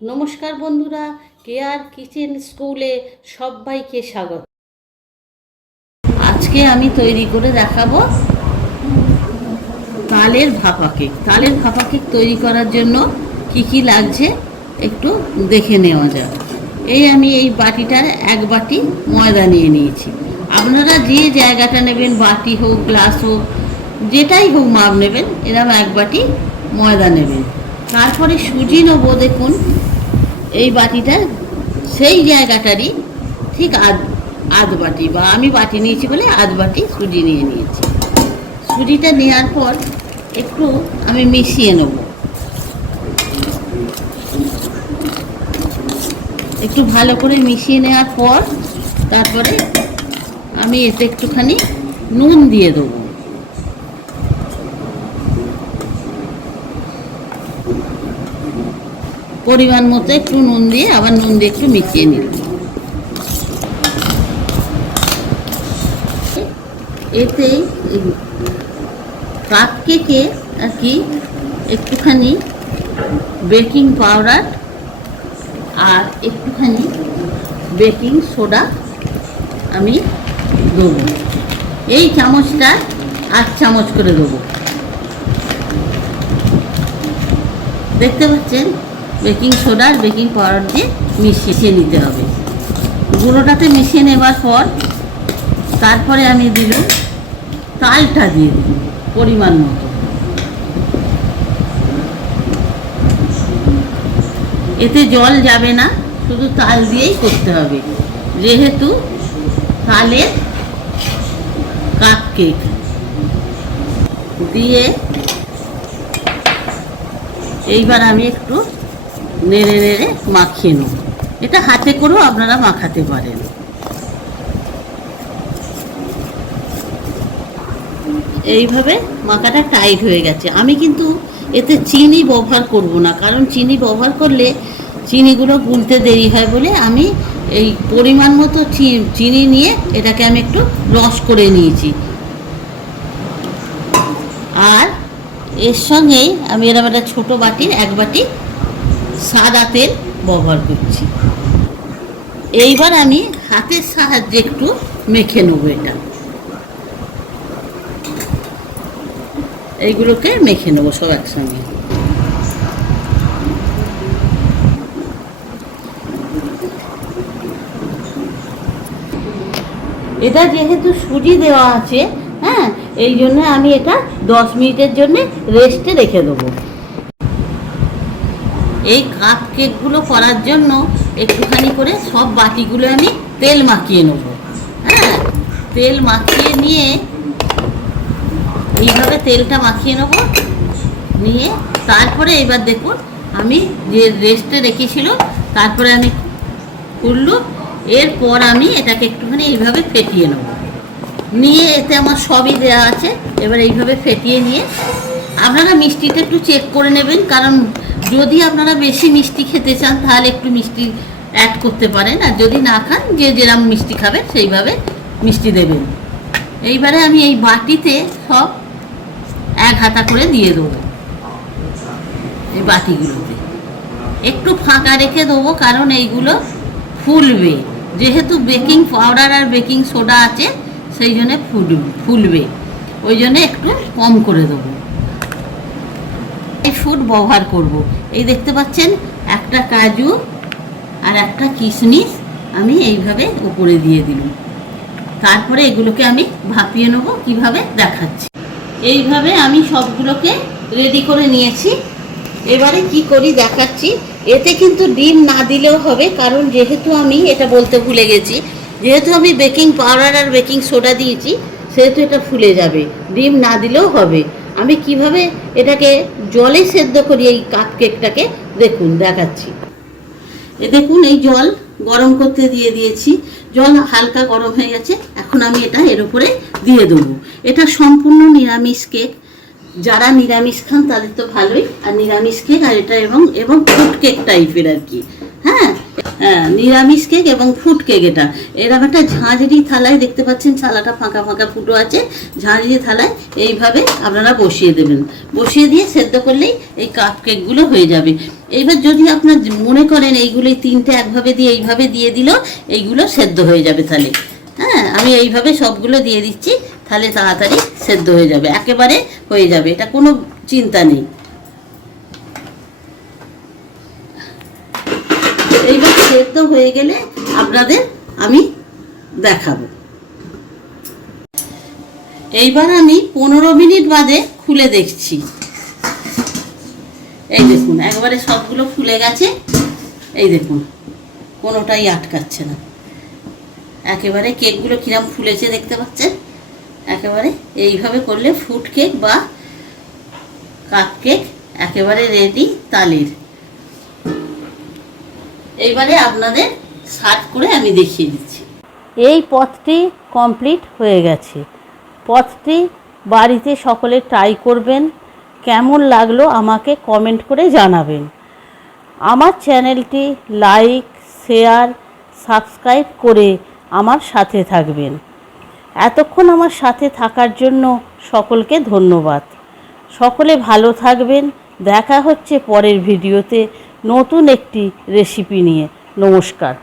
নমস্কার বন্ধুরা, care kitchen স্কুলে সবাইকে স্বাগত। আজকে আমি তৈরি করে দেখাবো তালের ভাপা কেক। তালের ভাপা কেক তৈরি করার জন্য কি কি লাগছে একটু দেখে নেওয়া যাক। আমি এই বাটিটার এক বাটি ময়দা নিয়ে নিয়েছি। আপনারা যে জায়গাটা নেবেন, বাটি হোক গ্লাস হোক যেটাই হোক মাপ নেবেন, এরকম এক বাটি ময়দা নেবেন। তারপরে সুজি নেবো, দেখুন এই বাটিটা সেই জায়গাটারই ঠিক আধ বাটি, বা আমি বাটি নিয়েছি বলে আধ বাটি সুজি নিয়ে নিয়েছি। সুজিটা নেওয়ার পর একটু আমি মিশিয়ে নেব, একটু ভালো করে মিশিয়ে নেওয়ার পর তারপরে আমি এতে একটুখানি নুন দিয়ে দেবো। পরিমাণ মতো একটু নুন দিয়ে আবার নুন দিয়ে একটু মিশিয়ে নিলাম। এতে কাপ কেকে আর কি একটুখানি বেকিং পাউডার আর একটুখানি বেকিং সোডা আমি দেবো। এই চামচটা 8 চামচ করে দেবো। দেখতে পাচ্ছেন বেকিং সোডা আর বেকিং পাউডার দিয়ে মিশিয়ে নিতে হবে। গুঁড়োটাতে মিশিয়ে নেবার পর তারপরে আমি দিলাম তালটা দিয়ে দিলাম পরিমাণ মতো। এতে জল যাবে না, শুধু তাল দিয়েই করতে হবে, যেহেতু তালের কাপ কেক। দিয়ে এইবার আমি একটু নেড়ে নেড়ে মাখিয়ে নেব। এটা হাতে করেও আপনারা মাখাতে পারেন। এইভাবে মাখাটা টাইট হয়ে গেছে। আমি কিন্তু এতে চিনি ব্যবহার করব না, কারণ চিনি ব্যবহার করলে চিনিগুলো গুলতে দেরি হয় বলে আমি এই পরিমাণ মতো চিনি নিয়ে এটাকে আমি একটু রস করে নিয়েছি। আর এর সঙ্গেই আমি এরকম একটা ছোটো বাটির এক বাটি সাদা তেল ব্যবহার করছি। এইবার আমি হাতের সাহায্যে একটু মেখে নেবো। এইগুলোকে মেখে নেবো সব একসঙ্গে। এটা যেহেতু সুজি দেওয়া আছে, হ্যাঁ, এই জন্য আমি এটা 10 মিনিটের জন্য রেস্টে রেখে দেবো। এই কাপ কেকগুলো করার জন্য একটুখানি করে সব বাটিগুলো আমি তেল মাখিয়ে নেব। হ্যাঁ, তেল মাখিয়ে নিয়ে এইভাবে তেলটা মাখিয়ে নেব। নিয়ে তারপরে এবার দেখুন আমি যে রেস্টে রেখেছিল তারপরে আমি খুললু। এরপর আমি এটাকে একটুখানি এইভাবে ফেটিয়ে নেব। নিয়ে এতে আমার সবই দেওয়া আছে। এবার এইভাবে ফেটিয়ে নিয়ে আপনারা মিষ্টিটা একটু চেক করে নেবেন, কারণ যদি আপনারা বেশি মিষ্টি খেতে চান তাহলে একটু মিষ্টি অ্যাড করতে পারেন, আর যদি না খান যে যেরকম মিষ্টি খাবে সেইভাবে মিষ্টি দেবেন। এইবারে আমি এই বাটিতে সব এক হাতা করে দিয়ে দেবো। এই বাটিগুলোতে একটু ফাঁকা রেখে দেবো, কারণ এইগুলো ফুলবে, যেহেতু বেকিং পাউডার আর বেকিং সোডা আছে সেই জন্যে ফুলবে, ওই জন্যে একটু কম করে দেবো। এই ফুড ব্যবহার করব। এই দেখতে পাচ্ছেন একটা কাজু আর একটা কিশমিশ আমি এইভাবে উপরে দিয়ে দিলাম। তারপরে এগুলোকে আমি ভাপিয়ে নেবো, কিভাবে দেখাচ্ছি। এইভাবে আমি সবগুলোকে রেডি করে নিয়েছি। এবারে কি করি দেখাচ্ছি। এতে কিন্তু ডিম না দিলেও হবে, কারণ যেহেতু আমি এটা বলতে ভুলে গেছি, যেহেতু আমি বেকিং পাউডার আর বেকিং সোডা দিয়েছি সেহেতু এটা ফুলে যাবে, ডিম না দিলেও হবে। আমি কিভাবে এটাকে জলে সেদ্ধ করি এই কাপ কেকটাকে দেখুন, দেখাচ্ছি। দেখুন এই জল গরম করতে দিয়ে দিয়েছি, জল হালকা গরম হয়ে গেছে। এখন আমি এটা এর উপরে দিয়ে দেবো। এটা সম্পূর্ণ নিরামিষ কেক, যারা নিরামিষ খান তাদের তো ভালোই, আর নিরামিষ কেক আর এটা এবং ফ্রুট কেক টাইপের আর কি। হ্যাঁ, নিরামিষ কেক এবং ফ্রুট কেক। এরকম একটা ঝাঁঝরি থালায় দেখতে পাচ্ছেন, থালাটা ফাঁকা ফাঁকা ফুটো আছে, ঝাঁঝরি থালায় এইভাবে আপনারা বসিয়ে দেবেন। বসিয়ে দিয়ে সেদ্ধ করলেই এই কাপ কেকগুলো হয়ে যাবে। এইবার যদি আপনার মনে করেন এইগুলো তিনটে একভাবে দিয়ে এইভাবে দিয়ে দিল এইগুলো সেদ্ধ হয়ে যাবে তাহলে। আমি এইভাবে সবগুলো দিয়ে দিচ্ছি, তাহলে তাড়াতাড়ি সেদ্ধ হয়ে যাবে, একেবারে হয়ে যাবে, এটা কোনো চিন্তা নেই। এইবার সেদ্ধ হয়ে গেলে আপনাদের আমি দেখাবো। এইবার আমি 15 মিনিট বাদে খুলে দেখছি। এই দেখুন একবারে সবগুলো ফুলে গেছে, এই দেখুন কোনোটাই আটকাচ্ছে না, একেবারে কেকগুলো কিরম ফুলেছে দেখতে পাচ্ছেন। একেবারে এইভাবে করলে ফ্রুট কেক বা কাপ কেক একেবারে রেডি তালের। এইবারে আপনাদের সার্ভ করে আমি দেখিয়ে দিচ্ছি। এই পথটি কমপ্লিট হয়ে গেছে। পথটি বাড়িতে সকলে ট্রাই করবেন, কেমন লাগলো আমাকে কমেন্ট করে জানাবেন। আমার চ্যানেলটি লাইক, শেয়ার, সাবস্ক্রাইব করে আমার সাথে থাকবেন। এতক্ষণ আমার সাথে থাকার জন্য সকলকে ধন্যবাদ। সকলে ভালো থাকবেন। দেখা হচ্ছে পরের ভিডিওতে নতুন একটি রেসিপি নিয়ে। নমস্কার।